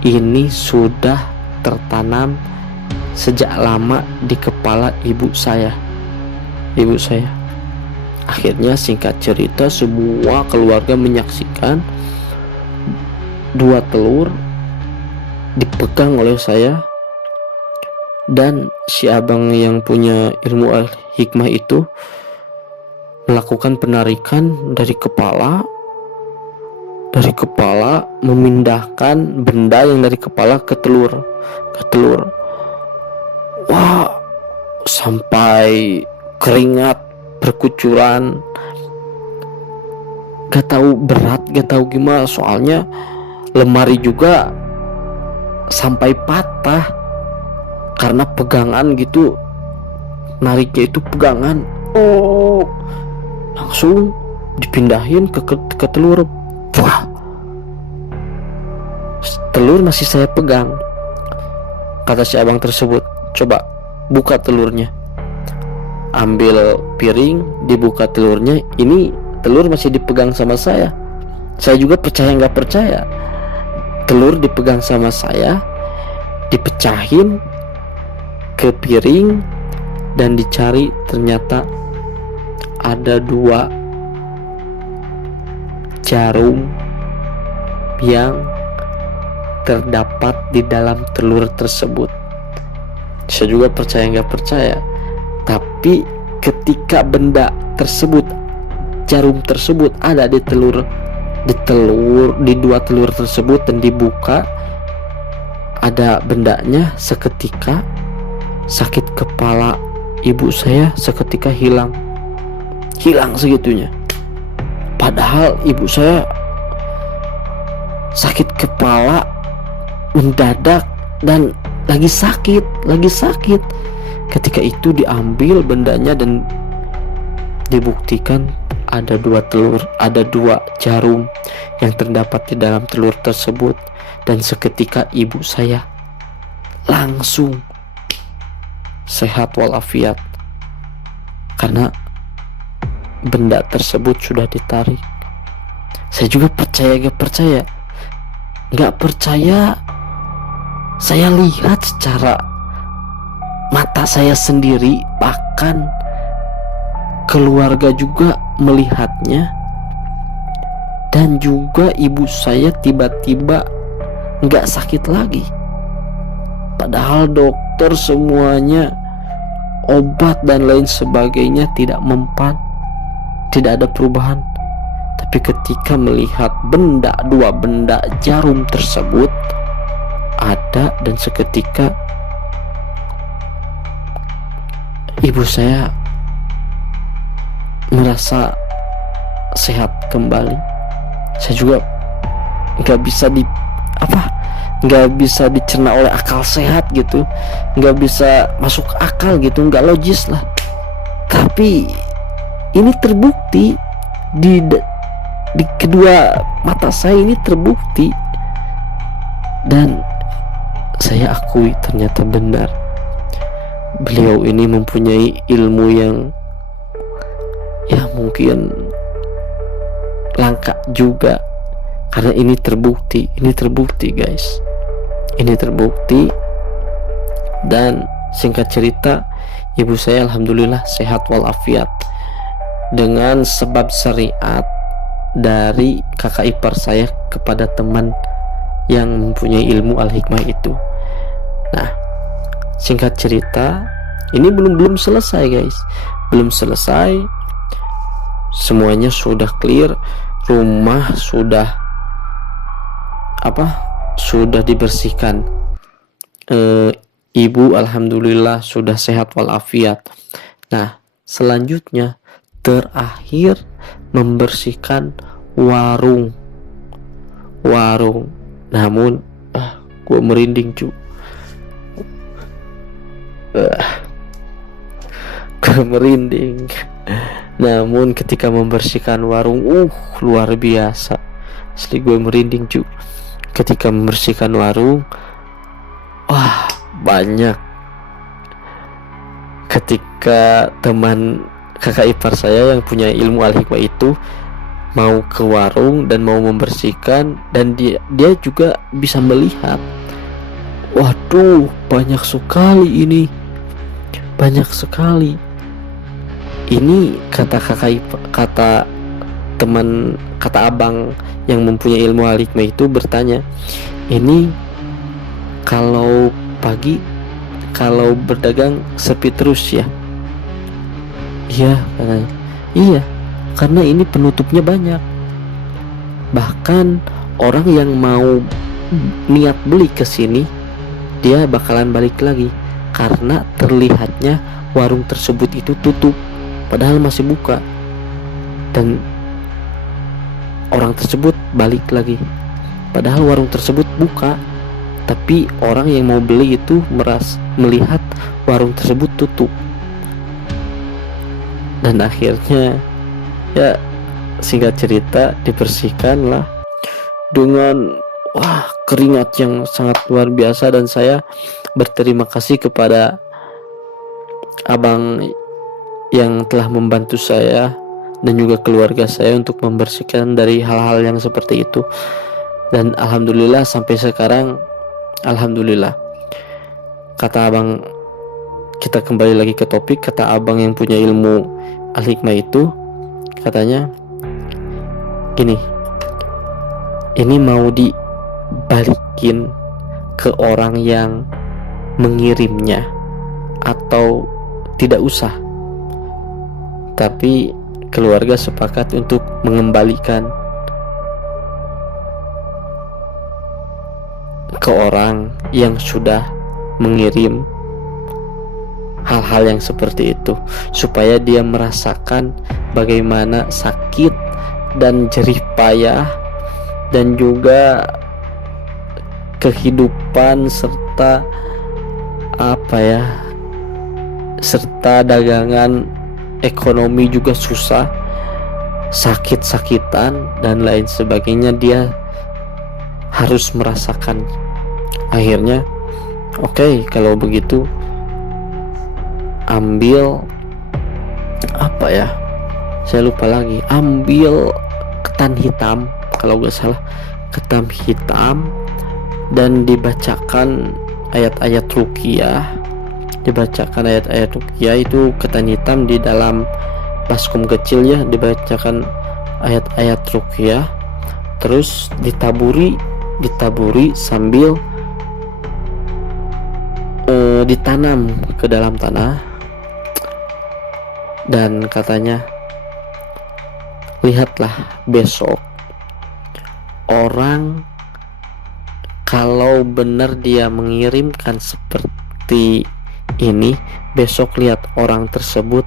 ini sudah tertanam sejak lama di kepala ibu saya. Akhirnya singkat cerita, semua keluarga menyaksikan 2 telur dipegang oleh saya, dan si abang yang punya ilmu hikmah itu melakukan penarikan dari kepala, memindahkan benda yang dari kepala ke telur. Wah, sampai keringat berkucuran, gak tahu berat, gak tahu gimana, soalnya lemari juga sampai patah karena pegangan gitu, nariknya itu pegangan. Langsung dipindahin ke telur. Wah, telur masih saya pegang. Kata si abang tersebut, coba buka telurnya. Ambil piring, dibuka telurnya. Ini telur masih dipegang sama saya. Saya juga percaya nggak percaya. Telur dipegang sama saya, dipecahin ke piring dan dicari, ternyata ada 2 jarum yang terdapat di dalam telur tersebut. Saya juga percaya nggak percaya, tapi ketika benda tersebut, jarum tersebut ada di 2 telur tersebut dan dibuka, ada bendanya, seketika sakit kepala ibu saya seketika hilang segitunya. Padahal ibu saya sakit kepala mendadak dan lagi sakit. Ketika itu diambil bendanya dan dibuktikan ada 2 telur, ada 2 jarum yang terdapat di dalam telur tersebut, dan seketika ibu saya langsung sehat walafiat karena benda tersebut sudah ditarik. Saya juga percaya nggak percaya, saya lihat secara mata saya sendiri, bahkan keluarga juga melihatnya, dan juga ibu saya tiba-tiba nggak sakit lagi. Padahal dokter semuanya, obat dan lain sebagainya tidak mempan, tidak ada perubahan. Tapi ketika melihat 2 benda jarum tersebut ada, dan seketika ibu saya merasa sehat kembali. Saya juga nggak bisa dicerna oleh akal sehat gitu, nggak bisa masuk akal gitu, nggak logis lah. Tapi ini terbukti di kedua mata saya, ini terbukti, dan saya akui ternyata benar. Beliau ini mempunyai ilmu yang ya mungkin langka juga, karena ini terbukti guys, ini terbukti. Dan singkat cerita, ibu saya alhamdulillah sehat walafiat dengan sebab syariat dari kakak ipar saya kepada teman yang mempunyai ilmu al-hikmah itu. Nah, singkat cerita, ini belum selesai guys, belum selesai. Semuanya sudah clear, rumah sudah sudah dibersihkan, Ibu alhamdulillah sudah sehat walafiat. Nah, selanjutnya terakhir membersihkan warung. Namun gue merinding cu. Gue merinding. Namun ketika membersihkan warung, luar biasa. Asli gue merinding cu. Ketika membersihkan warung, banyak. Ketika teman kakak ipar saya yang punya ilmu al-hikmah itu mau ke warung dan mau membersihkan, dan dia juga bisa melihat, waduh banyak sekali ini, banyak sekali ini. Kata abang yang mempunyai ilmu al-hikmah itu bertanya, ini kalau pagi kalau berdagang sepi terus ya? Iya katanya. Iya, karena ini penutupnya banyak. Bahkan orang yang mau niat beli ke sini, dia bakalan balik lagi karena terlihatnya warung tersebut itu tutup padahal masih buka, dan orang tersebut balik lagi padahal warung tersebut buka. Tapi orang yang mau beli itu melihat warung tersebut tutup. Dan akhirnya ya singkat cerita dibersihkanlah dengan keringat yang sangat luar biasa. Dan saya berterima kasih kepada abang yang telah membantu saya dan juga keluarga saya untuk membersihkan dari hal-hal yang seperti itu. Dan alhamdulillah sampai sekarang, alhamdulillah. Kata abang, kita kembali lagi ke topik. Kata abang yang punya ilmu al-hikmah itu, katanya gini, ini mau dibalikin ke orang yang mengirimnya atau tidak usah, tapi keluarga sepakat untuk mengembalikan ke orang yang sudah mengirim hal-hal yang seperti itu, supaya dia merasakan bagaimana sakit dan jerih payah dan juga kehidupan serta serta dagangan ekonomi juga susah, sakit-sakitan dan lain sebagainya. Dia harus merasakan. Akhirnya oke, kalau begitu ambil saya lupa lagi, ambil ketan hitam kalau gak salah, ketan hitam, dan dibacakan ayat-ayat ruqyah. Dibacakan ayat-ayat ruqyah itu ketan hitam di dalam baskom kecil ya, dibacakan ayat-ayat ruqyah, terus ditaburi sambil ditanam ke dalam tanah. Dan katanya, lihatlah besok orang kalau benar dia mengirimkan seperti ini, besok lihat orang tersebut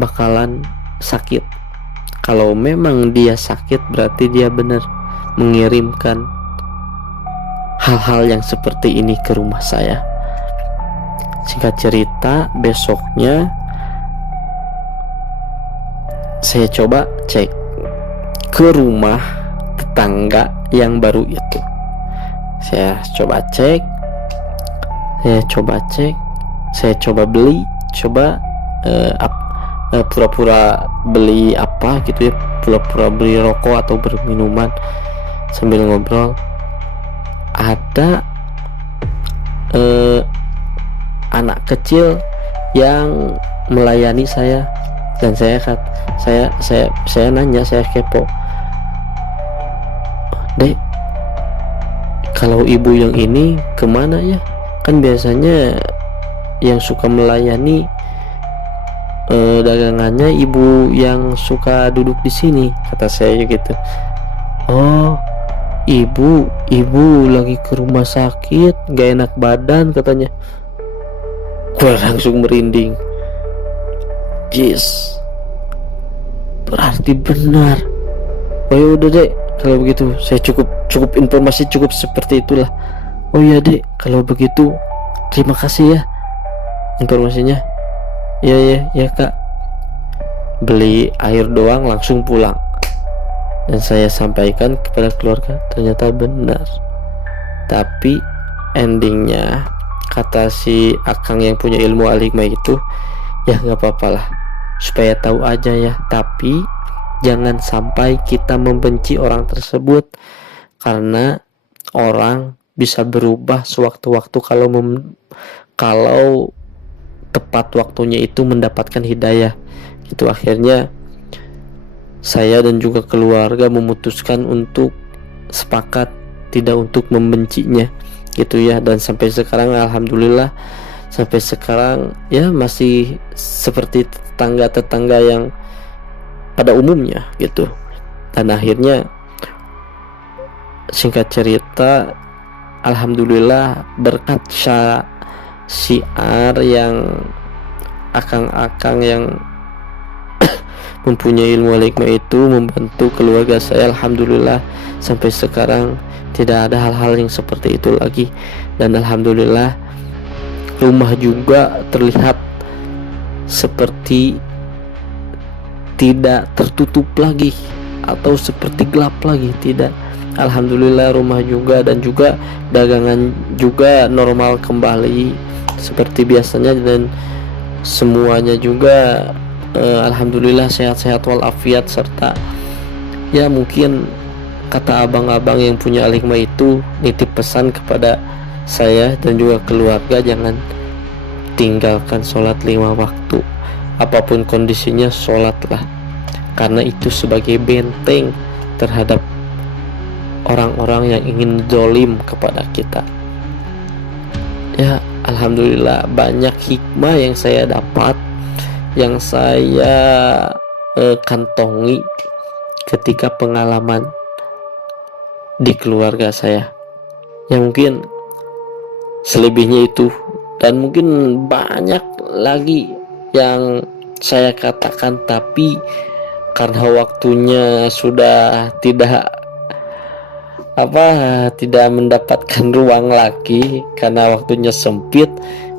bakalan sakit. Kalau memang dia sakit, berarti dia benar mengirimkan hal-hal yang seperti ini ke rumah saya. Singkat cerita, besoknya saya coba cek ke rumah tetangga yang baru itu. Saya coba beli, pura-pura beli apa gitu ya, pura-pura beli rokok atau berminuman sambil ngobrol. Ada anak kecil yang melayani saya, dan saya nanya, saya kepo, "Dek, kalau ibu yang ini kemana ya? Kan biasanya yang suka melayani dagangannya ibu yang suka duduk di sini," kata saya gitu. "Oh, ibu lagi ke rumah sakit, gak enak badan," katanya. Gue langsung merinding. Yes, berarti benar. Oh ya udah dek, kalau begitu saya cukup informasi cukup seperti itulah. Oh iya dek, kalau begitu terima kasih ya informasinya. Ya kak. Beli air doang langsung pulang. Dan saya sampaikan kepada keluarga, ternyata benar. Tapi endingnya kata si Akang yang punya ilmu al-hikmah itu, ya nggak apa-apa lah, supaya tahu aja ya. Tapi jangan sampai kita membenci orang tersebut, karena orang bisa berubah sewaktu-waktu kalau tepat waktunya itu mendapatkan hidayah. Itu akhirnya saya dan juga keluarga memutuskan untuk sepakat tidak untuk membencinya gitu ya. Dan sampai sekarang alhamdulillah, sampai sekarang ya masih seperti tetangga-tetangga yang pada umumnya gitu. Dan akhirnya singkat cerita, alhamdulillah berkat syiar yang akang-akang yang mempunyai ilmu hikmah itu membantu keluarga saya, alhamdulillah sampai sekarang tidak ada hal-hal yang seperti itu lagi. Dan alhamdulillah rumah juga terlihat seperti tidak tertutup lagi atau seperti gelap lagi, tidak. Alhamdulillah rumah juga dan juga dagangan juga normal kembali seperti biasanya, dan semuanya juga alhamdulillah sehat-sehat walafiat. Serta ya mungkin kata abang-abang yang punya al-hikmah itu nitip pesan kepada saya dan juga keluarga, jangan tinggalkan sholat 5 waktu apapun kondisinya, sholatlah, karena itu sebagai benteng terhadap orang-orang yang ingin zalim kepada kita. Ya alhamdulillah banyak hikmah yang saya dapat, yang saya kantongi ketika pengalaman di keluarga saya. Ya mungkin selebihnya itu dan mungkin banyak lagi yang saya katakan, tapi karena waktunya sudah tidak mendapatkan ruang lagi karena waktunya sempit,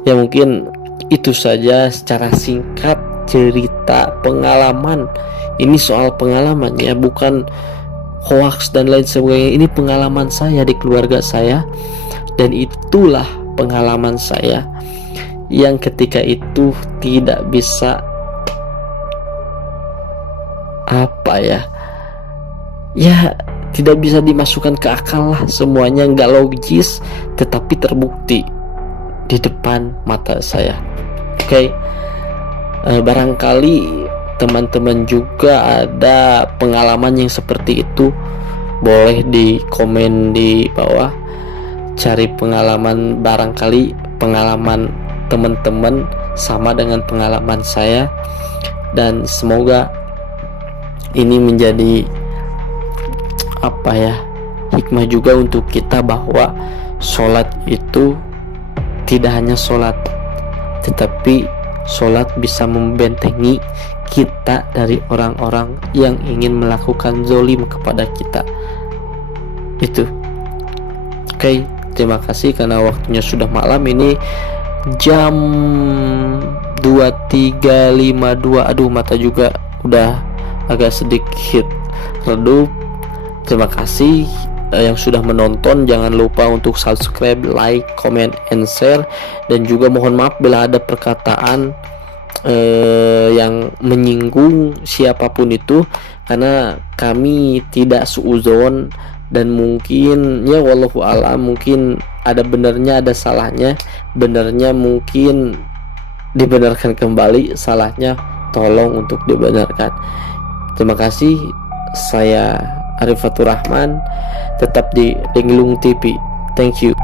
ya mungkin itu saja secara singkat cerita pengalaman. Ini soal pengalaman ya, bukan hoax dan lain sebagainya. Ini pengalaman saya di keluarga saya, dan itulah pengalaman saya yang ketika itu tidak bisa tidak bisa dimasukkan ke akal lah, semuanya nggak logis tetapi terbukti di depan mata saya. Oke. Barangkali teman-teman juga ada pengalaman yang seperti itu, boleh di komen di bawah, cari pengalaman, barangkali pengalaman teman-teman sama dengan pengalaman saya, dan semoga ini menjadi hikmah juga untuk kita bahwa sholat itu tidak hanya sholat, tetapi sholat bisa membentengi kita dari orang-orang yang ingin melakukan zalim kepada kita. Itu. Oke, terima kasih karena waktunya sudah malam. Ini jam 23.52. Aduh, mata juga udah agak sedikit redup. Terima kasih yang sudah menonton. Jangan lupa untuk subscribe, like, comment, and share. Dan juga mohon maaf bila ada perkataan yang menyinggung siapapun itu, karena kami tidak suudzon, dan mungkin ya wallahu a'lam, mungkin ada benarnya ada salahnya. Benarnya mungkin dibenarkan kembali, salahnya tolong untuk dibenarkan. Terima kasih. Saya Arifatur Rahman, tetap di Linglung TV. Thank you.